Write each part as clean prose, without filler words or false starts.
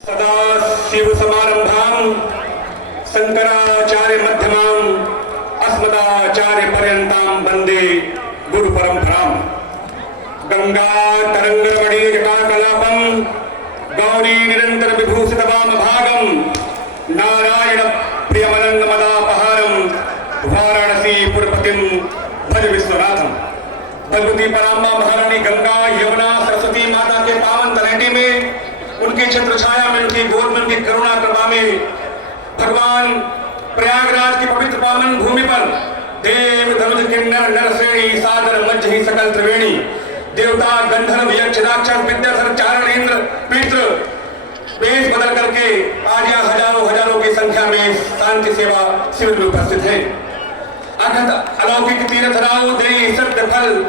सदा शिव समारंभाम शंकराचार्य मध्यमाम अस्मदाचार्य पर्यंताम वंदे गुरु परंपराम। गंगा तरंग रमणी जटा कलापम गौरी निरंतर विभूषित वाम भागम नारायण प्रियमनंग मदापहारम वाराणसी पुरपतिम भज विश्वनाथम। भगवती पराम्बा महारानी गंगा यमुना सरस्वती माता के पावन तलहटी में, उनकी छत्र छाया में, उनकी गोद में, उनकी करुणा कृपा में भगवान प्रयागराज की पवित्र पावन भूमि पर देव धनुष किन्नर नर श्रेणी सादर मज्ज ही सकल त्रिवेणी देवता गंधर्व यक्ष राक्षस विद्याधर चारण इंद्र पितृ वेश बदल करके आज यहाँ हजारों की संख्या में शांति सेवा शिविर में उपस्थित है। अखंड अलौकिक तीर्थ राव दई सत्य फल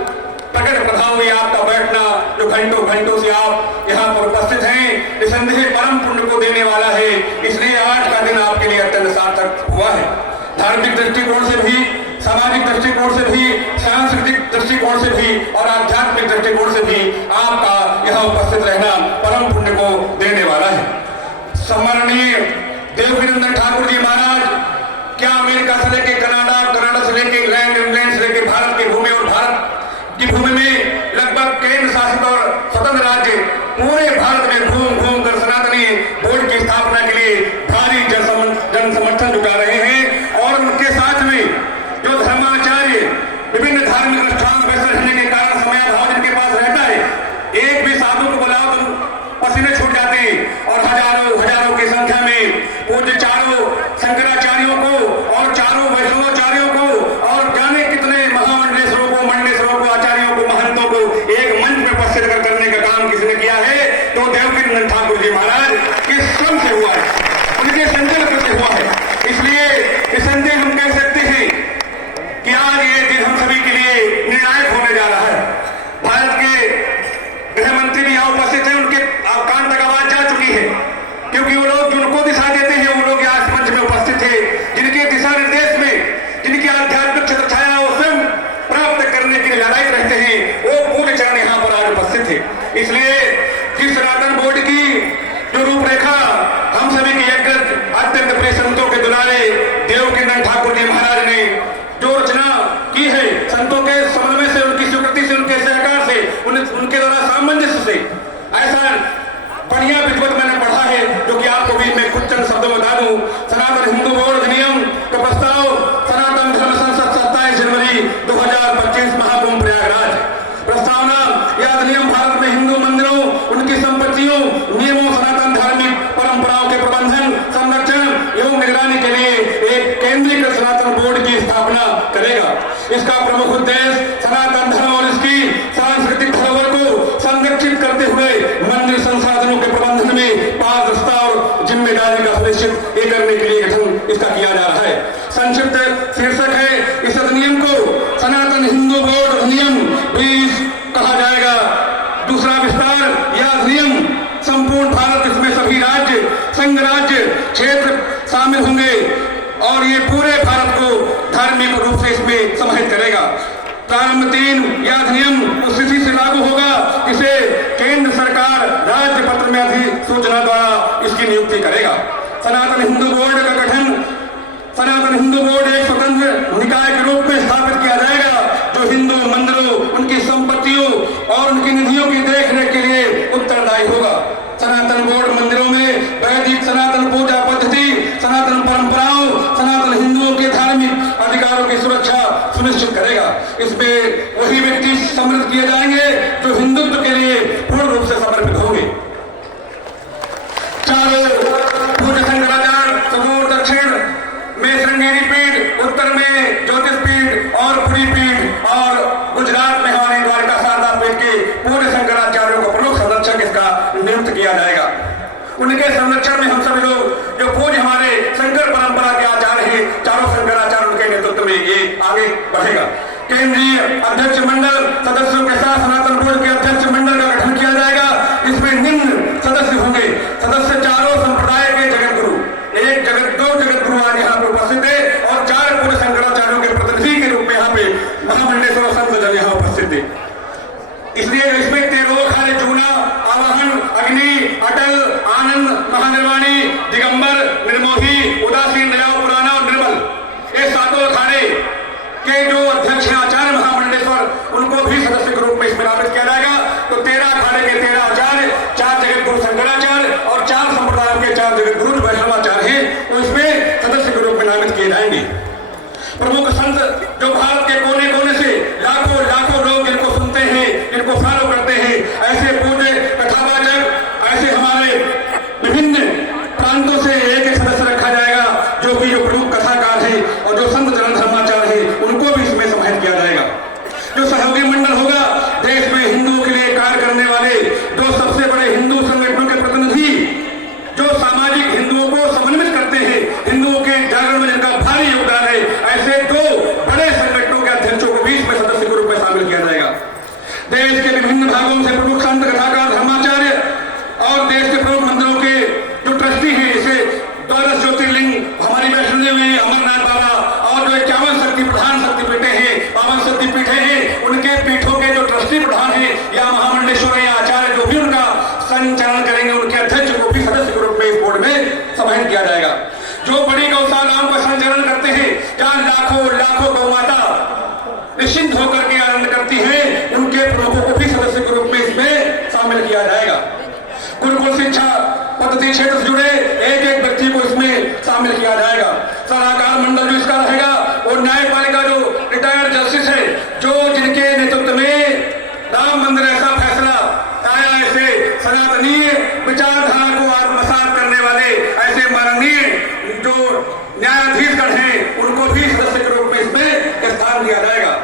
प्रकट प्रभाव ये आपका बैठना जो घंटों से आप यहाँ पर उपस्थित हैं, निसंदेह परम पुण्य को देने वाला है। इसलिए आज का दिन आपके लिए अत्यंत सार्थक हुआ है। धार्मिक दृष्टिकोण से भी, सामाजिक दृष्टिकोण से भी, सांस्कृतिक दृष्टिकोण से भी और आध्यात्मिक दृष्टिकोण से भी आपका यहाँ उपस्थित रहना परम पुण्य को देने वाला है। सम्माननीय देवकीनंदन ठाकुर जी महाराज क्या अमेरिका से लेके कनाडा से लेके इंग्लैंड से लेके भारत की भूमि और भारत की भूमि में लगभग केंद्र शासित और स्वतंत्र राज्य पूरे भारत में घूम कर सनातनी बोर्ड की स्थापना के लिए भारी जन समर्थन जुटा रहे हैं। और उनके साथ में जो धर्माचार्य विभिन्न धार्मिक अनुष्ठान व्यस्त रहने के कारण समयाभाव जिनके पास रहता है, एक भी साधु को बुलाओ तो पसीने छूट जाते हैं। और हजारों की संख्या में पूज्य चारों शंकराचार्यों को और चारों वैष्णवाचार्यों को और जाने कितने महामंडलेश्वरों को, मंडलेश्वरों को, आचार्यों को, महंतों को एक मंच में उपस्थित करने का काम किसने किया है तो देवकीनंदन ठाकुर जी महाराज के श्रम से हुआ है, उनके संकल्प से हुआ है। इसलिए निसंदेह हम कह सकते हैं कि आज ये दिन हम सभी के लिए निर्णायक होने जा रहा है। भारत के गृह मंत्री भी यहाँ उपस्थित है, उनके कान तक आवाज जा चुकी है, क्योंकि वो लोग जिनको दिशा देते हैं वो लोग आज मंच में उपस्थित है, जिनके दिशा निर्देश में, जिनकी आध्यात्मिक छत्र छाया वो स्वयं प्राप्त करने के लिए ललायित रहते हैं, वो पूरे चरण यहाँ पर आज उपस्थित है। इसलिए जिस सनातन बोर्ड की जो रूपरेखा हम सभी के यज्ञ अत्यंत प्रिय संतों के दुलारे देवकीनंदन ठाकुर जी महाराज ने जो रचना की है, संतों के समन्वय से, उनकी स्वीकृति से, उनके सहकार से, उनके द्वारा सामंजस्य से, ऐसा बढ़िया विद्वत मैंने पढ़ा है जो कि आपको भी मैं कुछ चंद शब्दों में बता दूं। सनातन हिंदू बोर्ड अधिनियम का प्रस्ताव सनातन धर्म संसद 27 जनवरी 2025 महाकुंभ प्रयागराज। प्रस्तावना यह अधिनियम भारत में हिंदू मंदिरों, उनकी संपत्तियों, नियमों, सनातन धार्मिक परंपराओं के प्रबंधन, संरक्षण एवं निगरानी के लिए एक केंद्रीकृत सनातन बोर्ड की स्थापना करेगा। इसका प्रमुख उद्देश्य सनातन धर्म और इसकी सांस्कृतिक धरोहर को संरक्षित करते हुए मंदिर संसाधनों के प्रबंधन में पारदर्शिता और जिम्मेदारी का सुनिश्चित करने के लिए गठन इसका किया जा रहा है। संक्षिप्त शीर्षक है इस अधिनियम को सनातन हिंदू बोर्ड अधिनियम 20 कहा जाएगा। दूसरा विस्तार, यह अधिनियम संपूर्ण भारत, इसमें सभी राज्य, संघ राज्य, क्षेत्र शामिल होंगे और ये पूरे भारत को धार्मिक रूप से इसमें समाहित करेगा। प्रारंभ 3, यह अधिनियम उस स्थिति से लागू होगा इसे केंद्र सरकार राज्य पत्र में अधिसूचना द्वारा इसकी नियुक्ति करेगा। सनातन हिंदू बोर्ड का गठन, सनातन हिंदू बोर्ड एक स्वतंत्र निकाय के रूप में स्थापित किया जाएगा जो हिंदू मंदिरों, उनकी संपत्तियों और उनकी निधियों की देखरेख के लिए उत्तरदायी होगा। सनातन बोर्ड मंदिरों में वैदिक सनातन पूजा पद्धति, सनातन परंपराओं, सनातन हिंदुओं के धार्मिक अधिकारों की सुरक्षा सुनिश्चित करेगा। इसमें वही व्यक्ति सम्मिलित किए जाएंगे जो हिंदुत्व के लिए पूर्ण रूप से समर्पित होंगे। चारों पूज्य शंकराचार्य समूह दक्षिण में श्रृंगेरी पीठ, उत्तर में ज्योतिष पीठ और पुरी पीठ और गुजरात में हमारे द्वारका शारदा पीठ के पूरे शंकराचार्यों को प्रमुख संरक्षक इसका नियुक्त किया जाएगा। उनके संरक्षण में हम सभी लोग जो पूज्य हमारे शंकर परंपरा के आचार्य हैं, चारों शंकराचार्य उनके नेतृत्व में ये आगे बढ़ेगा। केंद्रीय अध्यक्ष मंडल सदस्यों के साथ सनातन बोर्ड के अध्यक्ष मंडल का गठन किया जाएगा। इसमें निम्न सदस्य होंगे। सदस्य चारों संप्रदाय के जगत गुरु, दो जगत गुरु आज यहाँ पे उपस्थित है और 4 पूर्व शंकराचार्यों के प्रतिनिधि के रूप में यहाँ पे महामंडलेश्वर संत जन यहाँ उपस्थित है। इसलिए इसमें तेरोखारे जूना, आवाहन, अग्नि, अटल, आनंद, निष्ठावाणी, दिगंबर, निर्मोही, उदासीन, दयाव, पुराना और निर्मल, ये सातों अखाड़े के जो अध्यक्ष हैं आचार्य महामंडलेश्वर, उनको भी सदस्य के रूप में इसमें नामित किया जाएगा। तो 13 अखाड़े के 13 आचार्य, 4 जगत गुरु शंकराचार्य और 4 संप्रदायों के 4 जगत गुरु वैष्णवाचार्य हैं, वो इसमें सदस्य के रूप में नामित किए जाएंगे। प्रमुख संत जो भारत के कोने कोने से लाखों लाखों लोग इनको सुनते हैं, इनको फॉलो करते हैं, ऐसे पूज्य कथावाचक, ऐसे हमारे विभिन्न प्रांतों से एक एक सदस्य रखा जाएगा, जो कि जो प्रमुख कथाकार है और जो संत जन धर्माचार्य है, उनको भी इसमें समाहित किया जाएगा। जो सहयोगी मंडल होगा, देश में हिंदुओं के लिए कार्य करने वाले 2 सबसे बड़े हिंदू संगठनों के प्रतिनिधि, जो सामाजिक हिंदुओं को समन्वित करते हैं, हिंदुओं के जागरण में जिनका भारी योगदान है, ऐसे 2 बड़े संगठनों के अध्यक्षों को भी इसमें सदस्य के रूप में शामिल किया जाएगा। देश के विभिन्न भागों से प्रमुख संत कथाकार धर्माचार्य और देश के प्रमुख मंदिरों के जो ट्रस्टी हैं, जैसे 12 ज्योतिर्लिंग, हमारी वैष्णो देवी, अमरनाथ बाबा और जो 51 शक्ति प्रधान शक्तिपीठे हैं, पावन शक्तिपीठे हैं, उनके पीठों के जो ट्रस्टी प्रधान हैं या महामंडलेश्वर या आचार्य जो भी उनका संचालन करेंगे, उनके अध्यक्ष को भी सदस्य के रूप में इस बोर्ड में समाहित किया जाएगा। जो बड़ी गौशालाओं का संचालन करते हैं, जहां लाखों लाखों गौ माता निश्चिंत होकर के आनंद करती है, उनके प्रमुखों को भी सदस्य के रूप में इसमें शामिल किया जाएगा। गुरुकुल शिक्षा पद्धति क्षेत्र से जुड़े एक एक व्यक्ति को इसमें शामिल किया जाएगा। सलाहकार मंडल जो इसका रहेगा, वो न्यायपालिका जो रिटायर्ड जस्टिस है, जो जिनके नेतृत्व में राम मंदिर ऐसा फैसला आया, ऐसे सनातनी विचारधारा को आत्मसात करने वाले ऐसे माननीय जो न्यायाधीशगण हैं, उनको भी सदस्य के रूप में इसमें स्थान दिया जाएगा।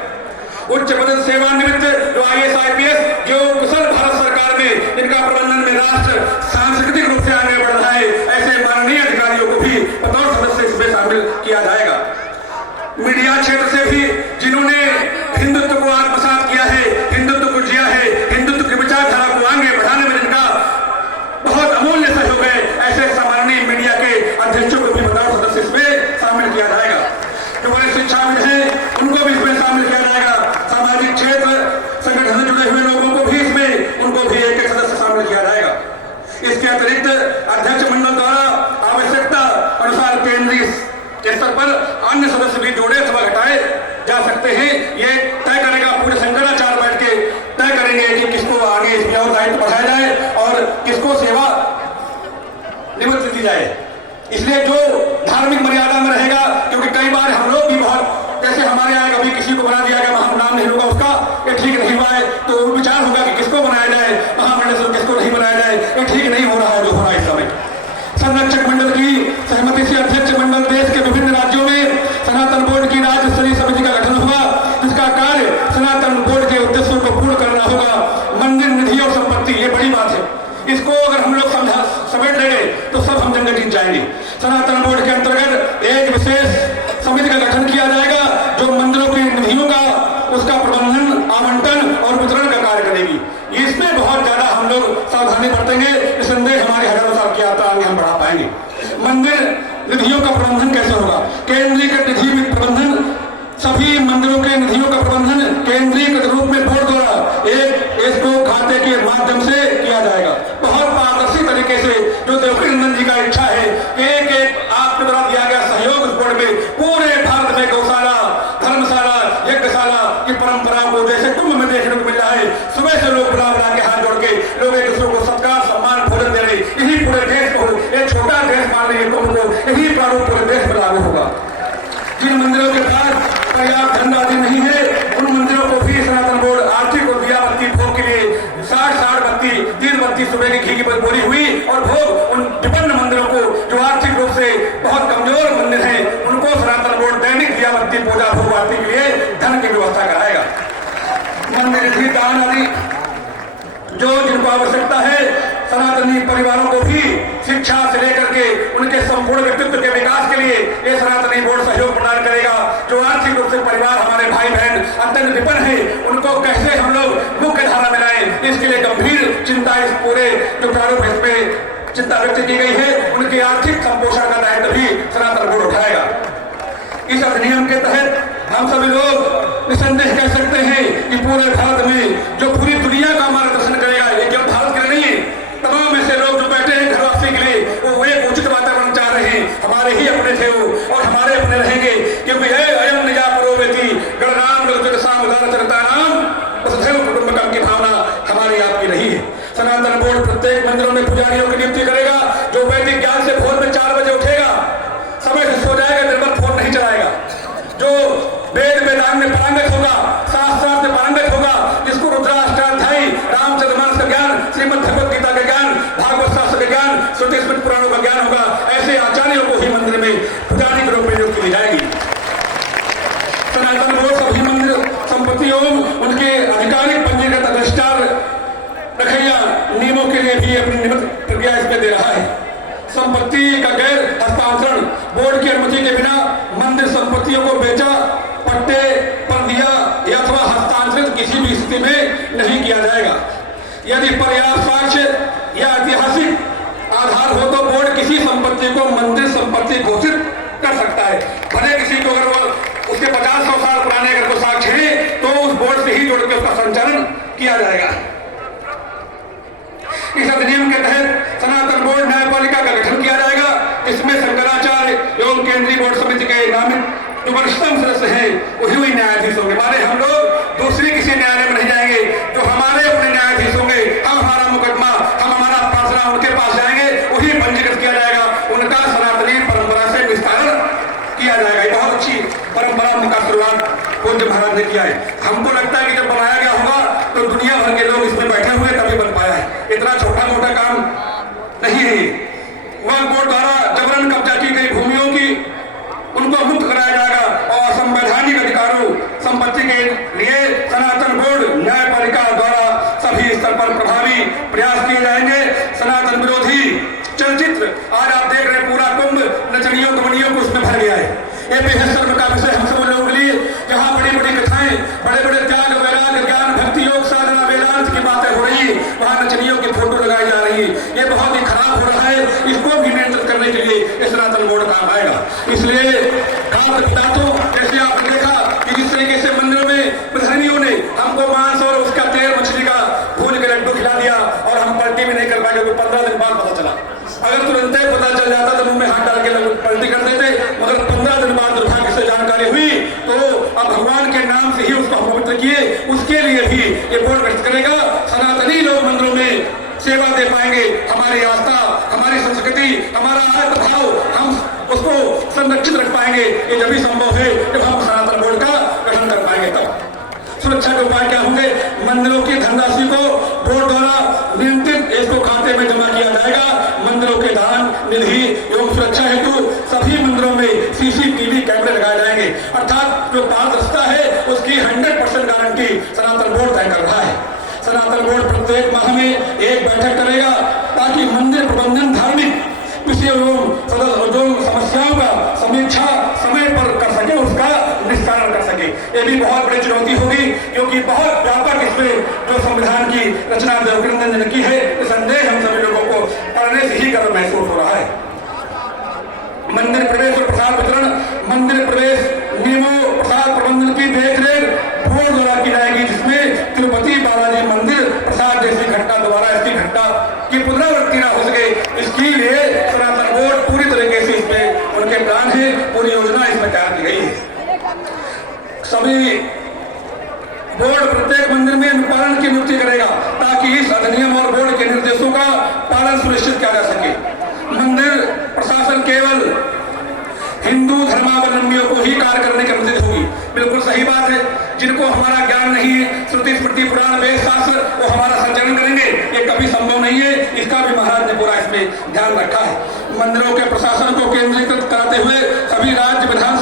उच्च पद सेवानिवृत्त जो IAS IPS जो कुशल भारत सरकार में जिनका प्रबंधन में राष्ट्र सांस्कृतिक रूप से आगे बढ़ रहा है, ऐसे माननीय अधिकारियों को भी बतौर सदस्य इसमें शामिल किया जाएगा। मीडिया क्षेत्र से भी जिन्होंने हिंदुत्व को आत्मसात किया है, हिंदुत्व को जिया है, हिंदुत्व की विचारधारा को आगे बढ़ाने में जिनका बहुत अमूल्य सहयोग है, ऐसे सामान्य मीडिया के अध्यक्षों को भी बतौर सदस्य इसमें शामिल किया जाएगा। जो वरिष्ठ शिक्षाविद हैं, उनको भी इसमें शामिल किया जाएगा। सामाजिक क्षेत्र संगठन से जुड़े हुए लोगों को भी इसमें, उनको भी एक एक सदस्य शामिल किया जाएगा। इसके अतिरिक्त अध्यक्ष मंडल द्वारा आवश्यकता अनुसार केंद्रीय स्तर पर अन्य सदस्य भी जोड़े अथवा घटाए जा सकते हैं। ये तय करेगा पूरे शंकराचार्य बैठ के तय करेंगे कि किसको आगे इसमें और दायित्व बढ़ाया जाए और किसको सेवा निवृत्ति दी जाए। इसलिए जो धार्मिक मर्यादा में रहेगा, क्योंकि कई बार हम लोग भी बहुत, जैसे हमारे यहाँ कभी किसी को बना दिया गया, हम नाम नहीं होगा उसका, ये ठीक नहीं हुआ है, तो विचार होगा कि किसको बनाया जाए, महामंडलेश्वर किसको नहीं बनाया जाए, ये ठीक नहीं हो रहा है जो हो रहा है इस समय। संरक्षक मंडल की सहमति से अध्यक्ष मंडल देश के विभिन्न राज्यों में सनातन बोर्ड की राज्य स्तरीय समिति का गठन होगा, जिसका कार्य सनातन बोर्ड के उद्देश्यों को पूर्ण करना होगा। मंदिर निधि और संपत्ति, ये बड़ी बात है, इसको अगर हम लोग समेट लेंगे तो सब हम जंग जीत जाएंगे। सनातन बोर्ड के अंतर्गत एक विशेष समिति का गठन किया जाएगा, जो मंदिरों की निधियों का उसका प्रबंधन, आवंटन और वितरण का कार्य करेगी। इसमें बहुत ज्यादा हम लोग सावधानी बरतेंगे, निसंदेह हमारी हजारों साल की यात्रा आगे हम बढ़ा पाएंगे। मंदिर निधियों का प्रबंधन कैसे होगा? केंद्रीकृत निधि प्रबंधन, सभी मंदिरों के निधियों का प्रबंधन केंद्रीकृत रूप में बोर्ड द्वारा एक इसको खाते के माध्यम से किया जाएगा, बहुत पारदर्शी तरीके से। जो देवकी नंदन जी का इच्छा है कि एक एक आपके द्वारा दिया गया सहयोग उस बोर्ड में पूरे भारत में गौशाला, धर्मशाला, यज्ञशाला की परंपरा को जैसे कुंभ में देखने को मिल रहा है, सुबह से लोग बुला बुला के हाथ जोड़ के लोग एक दूसरे को सत्कार सम्मान भोजन दे रहे, यही पूरे देश को, एक छोटा देश मान लीजिए कुंभ को, यही प्रारूप पूरे देश में लागू होगा। जिन मंदिरों के पास पर्याप्त धन राशि नहीं है, उन मंदिरों को भी सनातन बोर्ड आर्थिक और दिया बत्ती भोग के लिए 60 बत्ती, 3 बत्ती सुबह की घी की बोली हुई और भोग उन विभिन्न मंदिरों को जो आर्थिक रूप से बहुत कमजोर मंदिर हैं, उनको सनातन बोर्ड दैनिक दिया बत्ती पूजा भोग आरती के लिए धन की व्यवस्था कराएगा। मंदिर निधि दान आदि जो जिनको आवश्यकता है, सनातनी परिवारों को भी शिक्षा से लेकर के उनके संपूर्ण व्यक्तित्व के विकास के लिए ये सनातनी बोर्ड सहयोग प्रदान करेगा। जो आर्थिक रूप से परिवार हमारे भाई बहन अत्यंत विपन्न है, उनको कैसे हम लोग मुख्य धारा में लाएं, इसके लिए गंभीर चिंता इस पूरे जो प्रारूप इसमें चिंता व्यक्त की गई है, उनके आर्थिक संपोषण का दायित्व भी सनातन बोर्ड उठाएगा। इस अधिनियम के तहत हम सभी लोग निसंदेह कह सकते हैं कि पूरे भारत में जो पूरी दुनिया का मार्गदर्शन करेगा, ये केवल भारत के लिए नहीं है, तमाम ऐसे लोग जो बैठे हैं घरवासी के लिए, वो एक स्मृति पुराणों का ज्ञान होगा, ऐसे आचार्यों को ही मंदिर में पुजारी के रूप में नियुक्ति दी जाएगी। सनातन बोर्ड सभी मंदिर संपत्तियों उनके आधिकारिक पंजीकृत रजिस्ट्रार रखैया नियमों के लिए भी अपनी नियमित प्रक्रिया इसमें दे रहा है। संपत्ति का गैर हस्तांतरण बोर्ड की अनुमति के बिना मंदिर संपत्तियों को बेचा, पट्टे पर दिया या अथवा हस्तांतरित किसी भी स्थिति में नहीं किया जाएगा। यदि पर्याप्त साक्ष्य या ऐतिहासिक आधार हो तो बोर्ड किसी संपत्ति को मंदिर संपत्ति घोषित कर सकता है। भले किसी को अगर वो उसके 50-100 साल पुराने अगर कोई साक्ष्य है तो उस बोर्ड से ही जोड़ के उसका संचालन किया जाएगा। इस अधिनियम के तहत सनातन बोर्ड न्यायपालिका का गठन किया जाएगा। इसमें शंकराचार्य एवं केंद्रीय बोर्ड समिति के नामित जो वरिष्ठतम सदस्य हैं वही हुई न्यायाधीश होंगे। माने हम लोग दूसरी किसी न्यायालय में नहीं जाएंगे, जो हमारे अपने न्यायाधीश होंगे, हम हमारा मुकदमा, हम हमारा फैसला उनके पास जाएंगे, वही पंजीकृत किया जाएगा, उनका सनातनी परंपरा से विस्तारण किया जाएगा। ये बहुत अच्छी परंपरा उनका शुरुआत पूज्य महाराज ने किया है। हमको लगता है कि जब बनाया गया होगा तो दुनिया भर के लोग इसमें बैठे हुए तभी बन पाया है। इतना छोटा मोटा काम नहीं है। वक्फ बोर्ड द्वारा जबरन कब्जा की गई भूमियों की उनको मुक्त कराया जाएगा और संवैधानिक अधिकारों संपत्ति के लिए सनातन बोर्ड न्यायपालिका द्वारा सभी स्तर पर प्रभावी प्रयास किए जाएंगे। सनातन विरोधी चलचित्र आज आप देख रहे पूरा कुंभ नचनियों कमनियों को उसमें भर गया है। ये बेहद शर्म का विषय हम सब लोगों के लिए, जहाँ बड़ी बड़ी कथाएं, बड़े बड़े त्याग वैराग्य ज्ञान भक्ति योग साधना वेदांत की बातें हो रही, वहाँ नचनियों की फोटो लगाई जा रही। ये बहुत ही खराब हो रहा है। इसको भी नियंत्रित करने के लिए इस सनातन बोर्ड काम आएगा। इसलिए जैसे आपने देखा कि जिस तरीके से मंदिरों में प्रधानियों ने हमको मांस और उसका तेल मछली का भून के लड्डू खिला दिया और हम पलटी भी नहीं कर पाए, क्योंकि 15 दिन बाद पता चला। अगर तुरंत पता चल जाता तो मुंह में हाथ डाल के लोग पलटी कर देते, मगर 15 दिन बाद दुर्भाग्य से जानकारी हुई तो अब भगवान के नाम से ही उसको हम पवित्र किए। उसके लिए भी ये बोर्ड गठित करेगा। सनातनी लोग मंदिरों में सेवा दे पाएंगे। हमारी आस्था, हमारी संस्कृति, हमारा आर्थ भाव हम उसको संरक्षित रख पाएंगे। ये जब भी संभव है जब हम सनातन बोर्ड का गठन कर पाएंगे। तब सुरक्षा के उपाय क्या होंगे? मंदिरों की धनराशि को बोर्ड द्वारा नियंत्रित इसको खाते में जमा किया जाएगा। मंदिरों के दान निधि एवं सुरक्षा हेतु सभी मंदिरों में सीसीटीवी कैमरे लगाए जाएंगे। अर्थात जो पारदर्शिता है उसकी 100% गारंटी सनातन बोर्ड तय कर रहा है। सनातन बोर्ड प्रत्येक माह में एक बैठक करेगा ताकि मंदिर प्रबंधन धार्मिक विषयों जो समस्याओं का समीक्षा समय पर कर सके, उसका निस्तारण कर सके। ये भी बहुत बड़ी चुनौती होगी, क्योंकि बहुत व्यापक इसमें जो संविधान की रचना देवकीनंदन ने की है, संदेह हम सभी लोगों को पढ़ने से ही गर्व महसूस हो रहा है। मंदिर प्रवेश और प्रसाद वितरण, मंदिर प्रवेश नियमों प्रसाद प्रबंधन की देखरेख बोर्ड द्वारा की जाएगी, जिसमें तिरुपति बालाजी मंदिर प्रसाद जैसी घटना दोबारा इसकी घटना की पुनरावृत्ति न हो सके, इसके लिए सनातन बोर्ड पूरी तरीके से इसमें उनके प्लान है, पूरी योजना इसमें तैयार की गई है। सभी बोर्ड प्रत्येक मंदिर में अनुपालन की नियुक्ति करेगा ताकि इस अधिनियम और बोर्ड के निर्देशों का पालन सुनिश्चित किया जा सके। मंदिर प्रशासन केवल हिंदू धर्मावलंबियों को ही कार्य करने की अनुमति होगी। बिल्कुल सही बात है। जिनको हमारा ज्ञान नहीं है, श्रुति स्मृति पुराण वेद शास्त्र, वो हमारा संचालन करेंगे, ये कभी संभव नहीं है। इसका भी महाराज ने पूरा इसमें ध्यान रखा है। मंदिरों के प्रशासन को केंद्रीकृत कराते हुए सभी राज्य विधान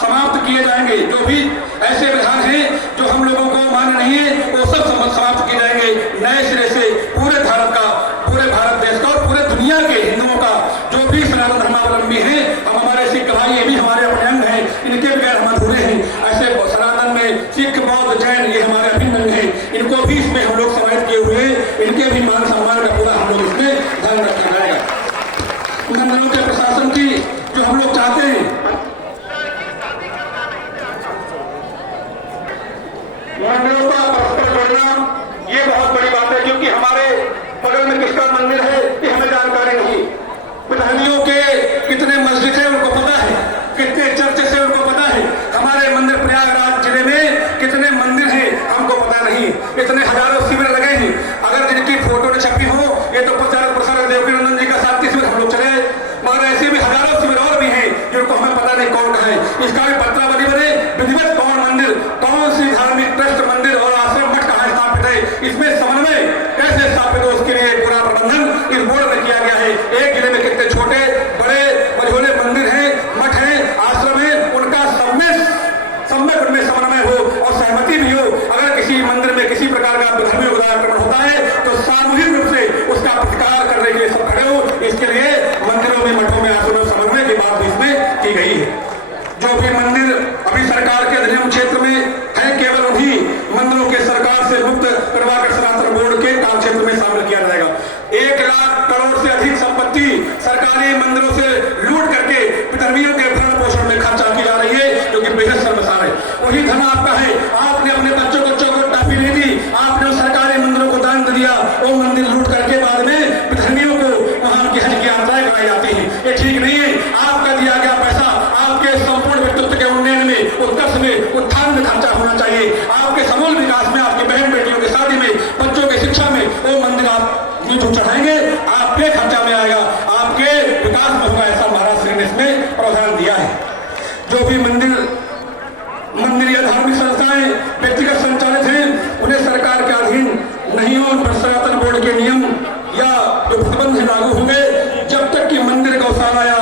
समाप्त किए जाएंगे। जो भी ऐसे विधान हैं जो हम लोगों को मान्य नहीं है, वो सब समाप्त किए जाएंगे। नए सिरे से पूरे भारत देश का और पूरे दुनिया के हिंदुओं का जो भी सनातन धर्मावलंबी है, हम हमारे सिख भाई, ये भी हमारे अपने अंग हैं, इनके बगैर हम अधूरे हैं। ऐसे सनातन में सिख बौद्ध जैन ये हमारे अभिन्न अंग हैं, इनको भी इसमें हम लोग समाहित किए हुए हैं। इनके भी मान सम्मान का पूरा हम लोग इसमें ध्यान रखा जाएगा। मंदिरों के प्रशासन की जो हम लोग चाहते हैं, मंदिरों का परस्पर जोड़ना, ये बहुत बड़ी बात है, क्योंकि हमारे बगल में किसका मंदिर है ये हमें जानकारी नहीं। प्रधानियों के कितने मस्जिद है उनको पता है, कितने चर्च से उनको पता है। हमारे मंदिर प्रयागराज जिले में कितने मंदिर हैं हमको पता नहीं। इतने हजारों शिविर लगे हैं, अगर जिनकी फोटो न छपी हो, ये तो प्रचारक प्रसारक देवकीनंदन जी का 37 शिविर हम लोग चले, मगर ऐसे भी हजारों शिविर और भी हैं है। एक जिले में कितने छोटे बड़े मझोले मंदिर हैं, मठ हैं, आश्रम हैं, उनका उनमें समन्वय हो और सहमति भी हो। अगर किसी मंदिर में किसी प्रकार का धर्मीय उदारकरण होता है तो सामूहिक रूप से उसका प्रतिकार करने के लिए सब खड़े हो। इसके लिए मंदिरों में, मठों में, आश्रमों में समन्वय की बात इसमें की गई है। जो भी मंदिर अभी सरकार के अधिनियम क्षेत्र में है, केवल उन्हीं मंदिरों के सरकार से मुक्त करवाकर सनातन बोर्ड के काम क्षेत्र में शामिल किया जाएगा। 1 लाख करोड़ से अधिक संपत्ति सरकारी मंदिरों से लूट करके धर्मियों के भरण पोषण में खर्चा की जा रही है, जो कि बेहद शर्मसार है। वही धन आपका है, आपने अपने बच्चों को चौकोर टॉफी नहीं दी, आपने सरकारी मंदिरों को दान दिया, वो मंदिर लूट करके बाद में धर्मियों को वहां की हज की यात्राएं कराई जाती है। ये ठीक नहीं है। आपका दिया गया पैसा आपके संपूर्ण व्यक्तित्व के उन्नयन में, उत्कर्ष में, उत्थान में खर्चा होना चाहिए। आपके समूल विकास में, आपकी बहन बेटियों की शादी में, बच्चों की शिक्षा में वो मंदिर आप जो चढ़ाएंगे आपके खर्चा में आएगा, आपके विकास में होगा। ऐसा महाराज श्री ने इसमें प्रावधान दिया है। जो भी मंदिर या धार्मिक संस्थाएं व्यक्तिगत संचालित हैं, उन्हें सरकार के अधीन नहीं हो। सनातन बोर्ड के नियम या जो प्रतिबंध लागू होंगे जब तक कि मंदिर गौशाला या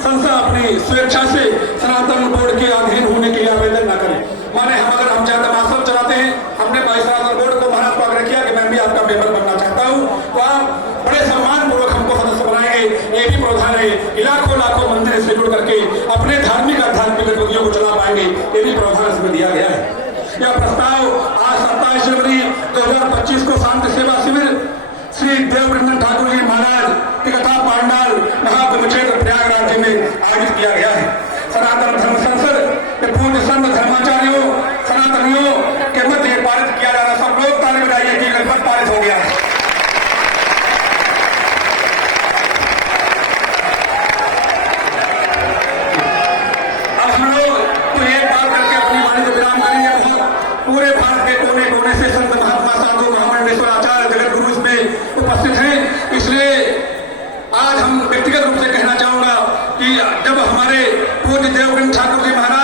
संस्था अपनी स्वेच्छा से सनातन बोर्ड के अधीन होने के लिए आवेदन न करें। माने हम चाहे तमाशा चलाते हैं, हमने भाई सनातन बोर्ड को महाराज को आग्रह किया कि मैं भी आपका मेंबर बनना चाहता हूँ, तो आप बड़े सम्मान पूर्वक हमको सदस्य बनाएंगे। ये भी प्रावधान है कि लाखों मंदिर से जुड़ करके अपने धार्मिक आध्यात्मिक गतिविधियों को चला पाएंगे। ये भी प्रावधान इसमें दिया गया है। यह प्रस्ताव आज 27 जनवरी 2025 को शांति सेवा शिविर श्री देववृंदन ठाकुर जी महाराज की कथा पांडाल महाकुंभ क्षेत्र प्रयागराज जी में आयोजित किया गया है। सनातन धर्म संसद के पूज्य संत धर्माचार्यों सनातनियों के मध्य पारित किया जा रहा। सब लोग ताली बजाइए कि लगभग पारित हो गया है। अब हम लोग तो एक बात करके अपनी वाणी को विराम करेंगे। पूरे भारत के कोने कोने से संत महात्मा साधु महामंडलेश्वर आचार्य जगत गुरु इसमें उपस्थित हैं। इसलिए आज हम व्यक्तिगत रूप से कहना चाहूंगा कि जब हमारे पूज्य देववृंद ठाकुर जी महाराज